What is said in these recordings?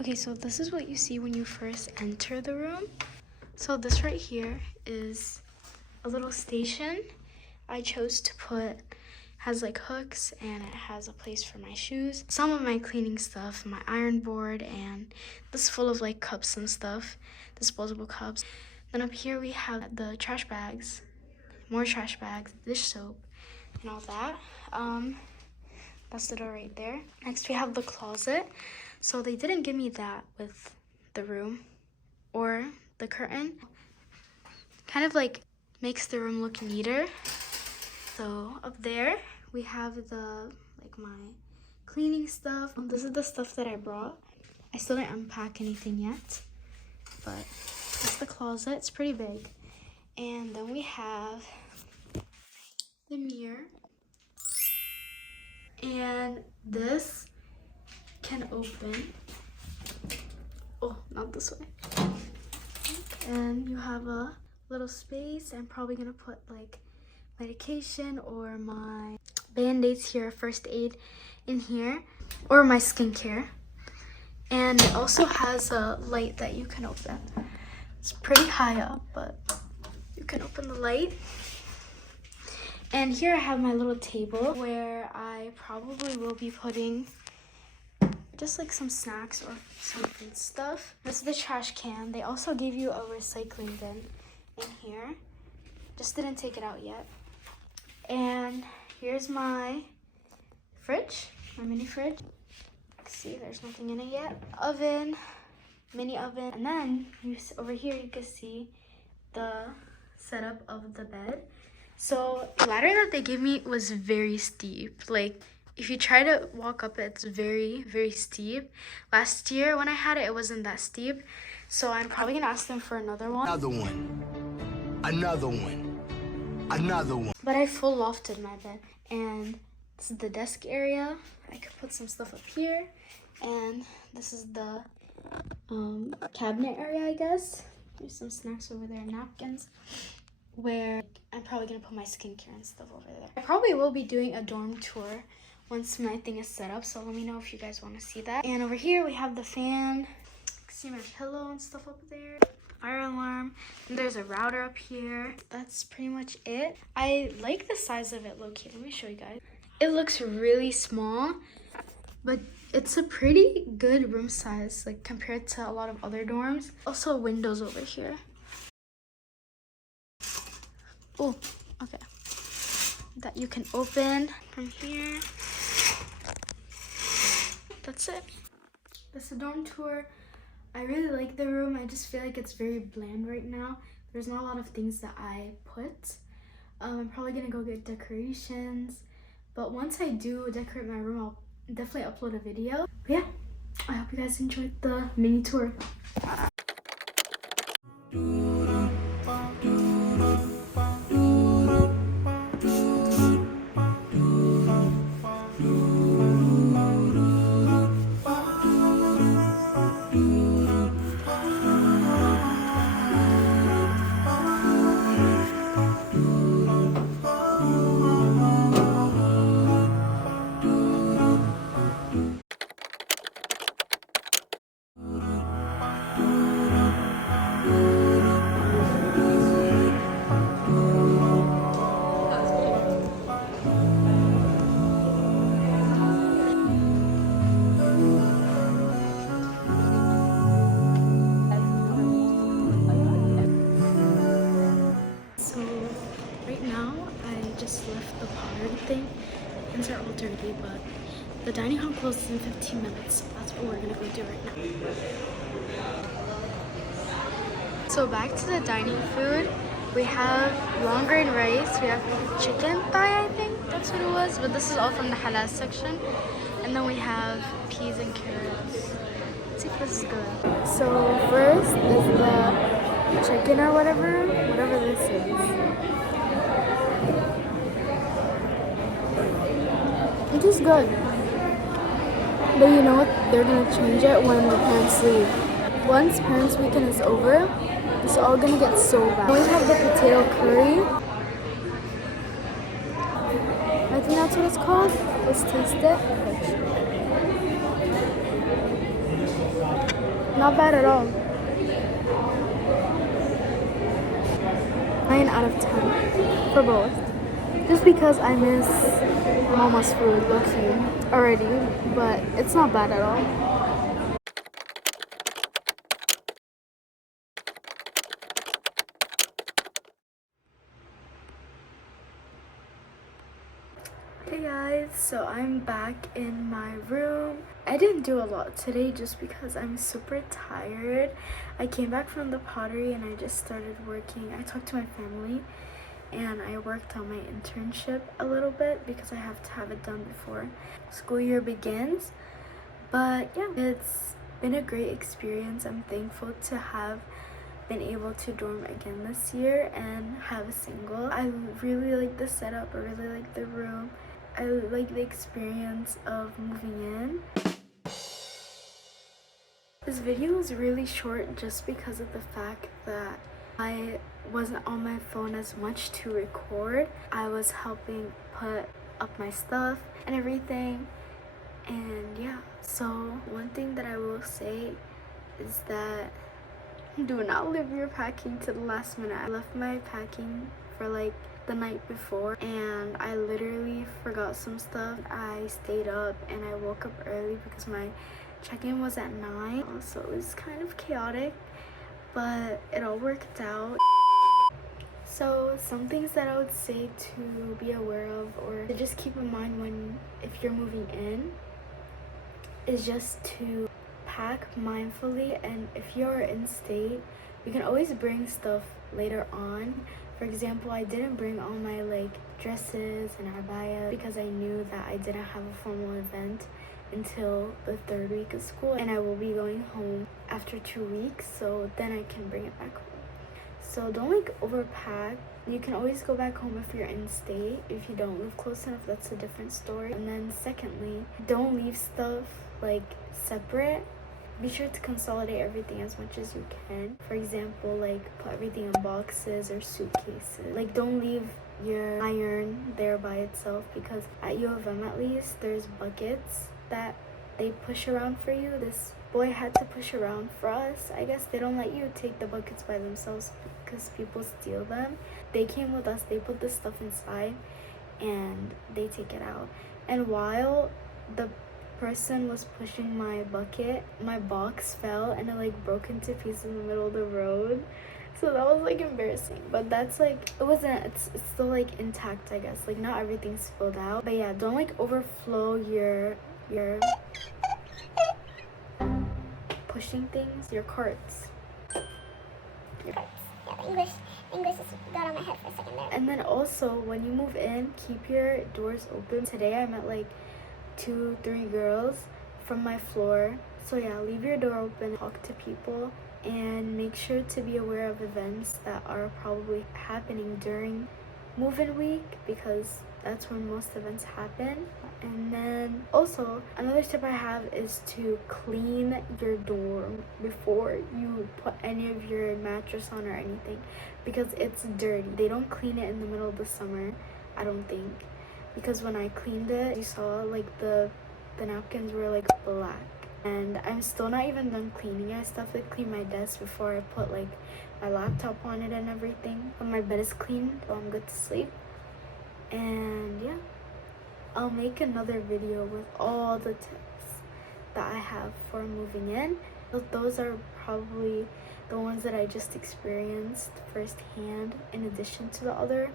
Okay, so this is what you see when you first enter the room. So this right here is a little station I chose to put. Has like hooks and it has a place for my shoes, some of my cleaning stuff, my iron board, and this is full of like cups and stuff, disposable cups. Then up here we have the trash bags, more trash bags, dish soap, and all that. That's the door right there. Next we have the closet. So they didn't give me that with the room or the curtain. Kind of like makes the room look neater. So up there we have the my cleaning stuff. This is the stuff that I brought. I still didn't unpack anything yet, but that's the closet. It's pretty big. And then we have the mirror, and this can open. Oh, not this way. And you have a little space. I'm probably gonna put like medication or my band-aids here, first aid in here, or my skincare. And it also has a light that you can open. It's pretty high up, but you can open the light. And here I have my little table where I probably will be putting just like some snacks or some food stuff. This is the trash can. They also gave you a recycling bin in here. Just didn't take it out yet. And here's my fridge, my mini fridge. See, there's nothing in it yet. Oven, mini oven. And then over here you can see the setup of the bed. So the ladder that they gave me was very steep. Like if you try to walk up it, it's very, very steep. Last year when I had it, it wasn't that steep. So I'm probably gonna ask them for another one. Another one. Another one. Another one. But I full lofted my bed. And this is the desk area. I could put some stuff up here. And this is the cabinet area, I guess. There's some snacks over there, napkins, where I'm probably gonna put my skincare and stuff over there. I probably will be doing a dorm tour once my thing is set up, so let me know if you guys want to see that. And over here we have the fan. You can see my pillow and stuff up there. Fire alarm. And there's a router up here. That's pretty much it. I like the size of it low-key. Let me show you guys. It looks really small, but it's a pretty good room size, like compared to a lot of other dorms. Also windows over here. Oh, okay. That you can open from here. That's it. That's the dorm tour. I really like the room. I just feel like it's very bland right now. There's not a lot of things that I put. I'm probably gonna go get decorations. But once I do decorate my room, I'll definitely upload a video. But yeah, I hope you guys enjoyed the mini tour. now I just left the pottery thing. Things are all dirty, but the dining hall closes in 15 minutes. So that's what we're gonna go do right now. So back to the dining food. We have long grain rice. We have chicken thigh, I think that's what it was. But this is all from the halal section. And then we have peas and carrots. Let's see if this is good. So first is the chicken or whatever this is. It is good. But you know what? They're gonna change it when the parents leave. Once parents' weekend is over, it's all gonna get so bad. We have the potato curry. I think that's what it's called. Let's taste it. Not bad at all. 9 out of 10 for both. Just because I miss Mama's food, low-key, already, but it's not bad at all. Hey guys, so I'm back in my room. I didn't do a lot today just because I'm super tired. I came back from the pottery and I just started working. I talked to my family and I worked on my internship a little bit because I have to have it done before school year begins. But yeah, it's been a great experience. I'm thankful to have been able to dorm again this year and have a single. I really like the setup. I really like the room. I like the experience of moving in. This video is really short just because of the fact that I wasn't on my phone as much to record. I was helping put up my stuff and everything. And yeah, so one thing that I will say is that do not leave your packing to the last minute. I left my packing for like the night before and I literally forgot some stuff. I stayed up and I woke up early because my check-in was at 9, so it was kind of chaotic, but it all worked out. So some things that I would say to be aware of or to just keep in mind if you're moving in is just to pack mindfully, and if you're in state, you can always bring stuff later on. For example, I didn't bring all my like dresses and abaya because I knew that I didn't have a formal event until the 3rd week of school, and I will be going home after 2 weeks, so then I can bring it back home. So don't like overpack. You can always go back home if you're in state. If you don't live close enough, that's a different story. And then secondly, don't leave stuff like separate. Be sure to consolidate everything as much as you can. For example, like put everything in boxes or suitcases. Like don't leave your iron there by itself, because at U of M at least there's buckets that they push around for you. This boy had to push around for us. I guess they don't let you take the buckets by themselves because people steal them. They came with us, they put the stuff inside and they take it out. And while the person was pushing my bucket, my box fell and it like broke into pieces in the middle of the road. So that was like embarrassing, but that's like, it's still like intact, I guess. Like not everything spilled out, but yeah, don't like overflow your pushing things, your carts. Yeah, English just got on my head for a second there. And then also when you move in, keep your doors open. Today I met like 2-3 girls from my floor. So yeah, leave your door open, talk to people, and make sure to be aware of events that are probably happening during move-in week, because that's when most events happen. And then also another tip I have is to clean your dorm before you put any of your mattress on or anything, because it's dirty. They don't clean it in the middle of the summer, I don't think, because when I cleaned it, you saw like the napkins were like black. And I'm still not even done cleaning. I still have to clean my desk before I put like my laptop on it and everything. But my bed is clean, so I'm good to sleep. And yeah, I'll make another video with all the tips that I have for moving in. Those are probably the ones that I just experienced firsthand, in addition to the other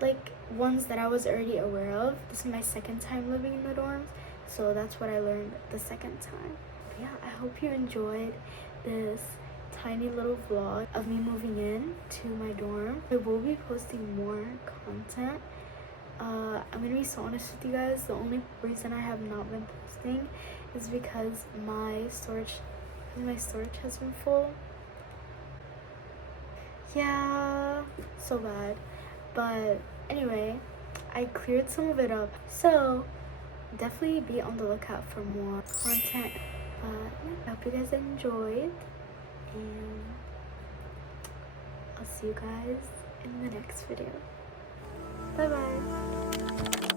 like ones that I was already aware of. This is my second time living in the dorms, so that's what I learned the second time. But yeah, I hope you enjoyed this tiny little vlog of me moving in to my dorm. I will be posting more content. I'm gonna be so honest with you guys, the only reason I have not been posting is because my storage has been full. Yeah, so bad. But anyway, I cleared some of it up, so definitely be on the lookout for more content. Yeah, I hope you guys enjoyed, and I'll see you guys in the next video. Bye bye.